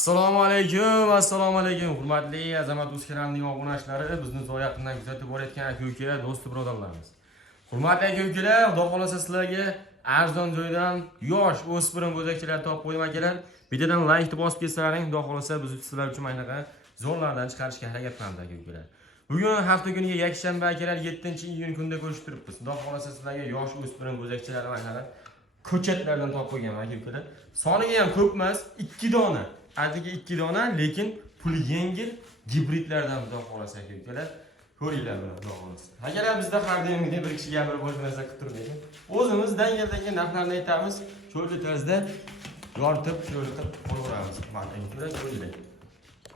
Assalomu alaykum, hurmatli Azamat Uz kanalining obunachilari, bizni zo yaqindan kuzatib borayotgan aka-ukalar, do'st birodarlarimiz. Hurmatli aka-ukalar, xudo xolasa sizlarga arzon joydan yosh o'spirin bo'zakchalar topib qo'ydim akalar. Videodan like bosib ketsalaring, xudo xolasa biz sizlar uchun mana shunaqa zo'rlardan chiqarishga harakat qilamiz aka-ukalar. Bugun hafta kuniga yakshanba akalar 7-iyun kunida ko'rishib turibmiz. Xudo xolasa sizlarga yosh o'spirin bo'zakchalar mana shunaqa ko'chatlardan topib qo'yganman aka-ukalar. Soniga ham ko'p emas, 2 dona. Atigi 2 dona, lekin pul yengil gibridlardan xudo xolasa aka-ukalar. Ko'ringlar buni xudo xolasa. Akalar bizda har doimgidek bir kishi gapirib bo'lgan narsa qilib turib lekin o'zimiz dangaldangan narxlarni aytamiz. Cho'lda tarzda yoritib, cho'lda qilib qo'yaveramiz. Mana aka-ukalar ko'ringlar.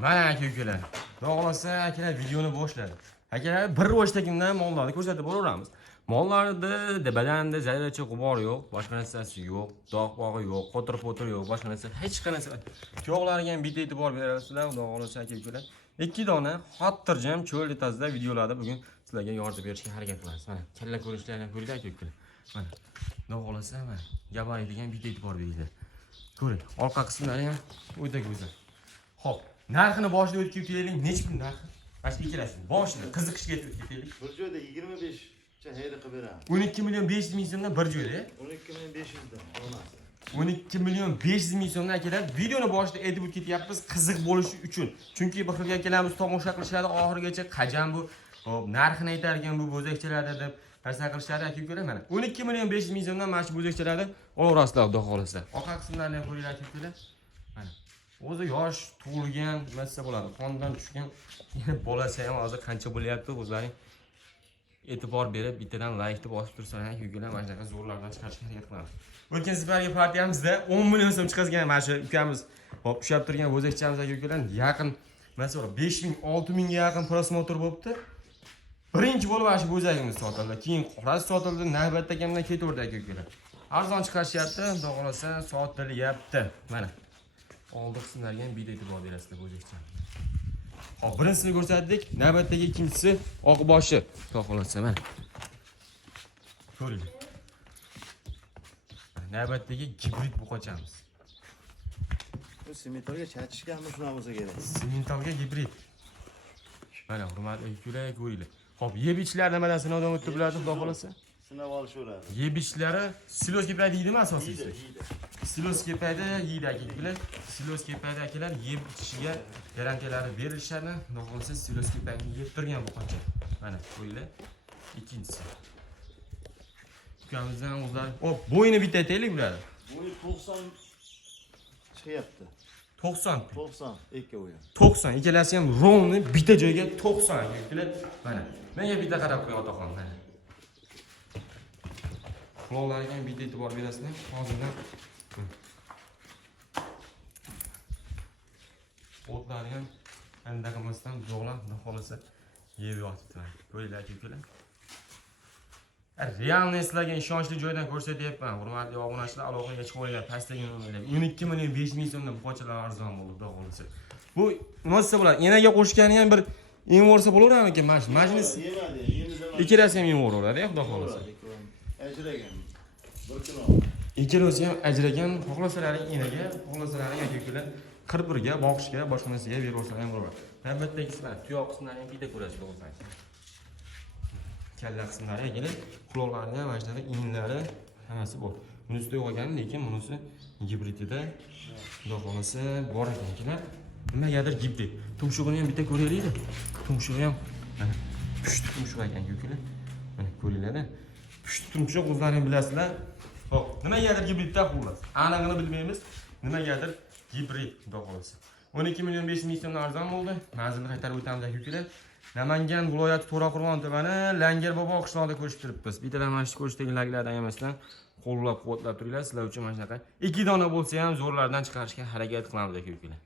Mana aka-ukalar. Xudo xolasa akalar videoni boshladi. Akalar bir rivojdagidan mollarni ko'rsatib boraveramiz. Mollarda badanda zarracha g'ubor yo'q, boshqa narsasi yo'q, dog' bog'i yo'q, qo'tir-po'tir yo'q, boshqa narsa hech qanday. Tuyoqlariga ham bitta e'tibor berasizlar, xudo xolasa aka-ukalar. 2 dona xotirjam cho'lda tazda videolarda bugun sizlarga yordam berishga harakat qilamiz. Mana kalla ko'rishlarini ko'ringlar aka-ukalar. Mana xudo xolasa mana gabariga ham bitta e'tibor beringlar. Ko'ring, orqa qismlari ham o'ta go'zal. Xo'p, narxini boshida o'tib ketaylik. Nech pul narxi? Mana ikkalasi boshida qiziqishga o'tib ketaylik. Bir joyda 25 hayda qilib beramiz. 12 million 500 ming so'mdan bir joyda. 12 million 500 dan olmasa. 12 million 500 ming so'mdan akalar videoni boshida aytib ketyapmiz qiziq bo'lishi uchun. Chunki bir xil akalarimiz tomosha qilishadi oxirigacha qachon bu hop narxini aytar ekan bu bo'zakchalarda deb narsa qilishadi aka-ukalar. Mana 12 million 500 ming so'mdan mana shu bo'zakchalarni olaverasizlar xudo xolasa. Orqa qismlarini ham ko'ringlar aka-ukalar. Mana o'zi yosh tug'ilgan nima bo'ladi, qondan tushgan bolasi ham hozir qancha bo'lyapti o'zlaring e'tibor berib bittadan like bosib tursalar aka-ukalar mana shunaqa zo'rlardan chiqarishga harakat qilamiz. O'tgan safargi partiyamizda 10 million so'm chiqazgan mana shu ukamiz hop ushab turgan bo'zakchamiz aka-ukalar yaqin masalan 5000 6000 ga yaqin prosmotr bo'libdi. Birinchi bo'lib mana shu bo'zagimiz sotildi. Keyin qorasi sotildi, navbatda kamdan ketaverdi aka-ukalar. Arzon chiqarishyapti, xudo xolasa sotilyapti. Mana oldi qismlarga ham bitta e'tibor berasizlar bo'zakcha. Hop, birinchisini ko'rsatdik, navbatdagi ikkinchisi oq boshi. Xudo xolasa mana. Ko'ring. Navbatdagi gibrid buqachamiz. Bu sementalga chatishganmi shuna bo'lsa kerak. Sementalga gibrid. Mana hurmatli aka-ukalar ko'ringlar. Hop, yeb ichlari nimadan sinovdan o'tdi bularni xudo xolasa? Sinab olishaveradi. Yeb ichlari siloska payda yeydimi asosiysi? Yeydi. Siloska payda yeydi aka-ukalar. Siloska payda akalar yeb ichishiga garantiyalari berilishadi. Xudo xolasa siloska payda yeb turgan buqacha. Mana ko'ringlar. Ikkinchisi. Ukamizdan o'zlari. Hop, bo'yini bitta aytaylik bularni. Bo'yi 90 chiqyapti. 90. 90 ikki o'yin. 90. Ikkalasi ham rovni bitta joyga 90 aka-ukalar. Mana. Menga bitta qarab qo'y otaxon mana. Quloqlariga ham bitta e'tibor berasizlar. Hozirdan o'tlari ham andaqamasdan zo'g'lab, xudo xolasa yeb yotibdi. Ko'ringlar aka-ukalar. Realni sizlarga ishonchli joydan ko'rsatyapman. Hurmatli obunachilar, aloqaga chiqib olinglar. Pastdagi nomerlar 12 million 500 ming so'mdan buqachalar arzon bo'ldi, xudo xolasa. Bu nima desa bo'ladi? Enaga qo'shgani ham bir emvorsa bo'laveradimi ekan? Majlis. Ikkalasi ham emvoraveradi, xudo xolasa. Ajragan. 1 kilo. Ikkalasi ham ajragan, xohlasalaring enaga, xohlasalaring aka-ukalar 41 ga, boqishga, boshqa narsaga berib olsalar ham bo'laveradi. Navbatdagi qismlar, tuyoq qismlarini ham bitta ko'rasiz, o'zingizlar. Kalla qismlari kelib, quloqlariga mana shunaqa inlari hammasi bor. Bunisi yo'q ekan, lekin bunisi gibridida xudo xolasa bor ekanlar. Nimagadir gibrid. Tumshug'ini ham bitta ko'raylik-da. Tumshug'i ham mana pushti tumshuq ekan aka-ukalar. Mana ko'ringlar-da. Pushti tumshuq o'zlaringiz bilasizlar. Xo'p, nimagadir gibridda xullas. Aniqini bilmaymiz. Nimagadir gibrid xudo xolasa. 12 million 500 ming so'mdan arzon bo'ldi. Manzilni qaytarib o'tamiz aka-ukalar. Namangan viloyati To'raqo'rg'on tumani Langar bobo qishlog'ida ko'rishib turibmiz. Bittadan mana shu ko'rishdagi laglardan emasdan qo'llab-quvvatlab turinglar. Sizlar uchun mana shunaqa 2 dona bo'lsa ham zo'rlardan chiqarishga harakat qilamiz aka-ukalar.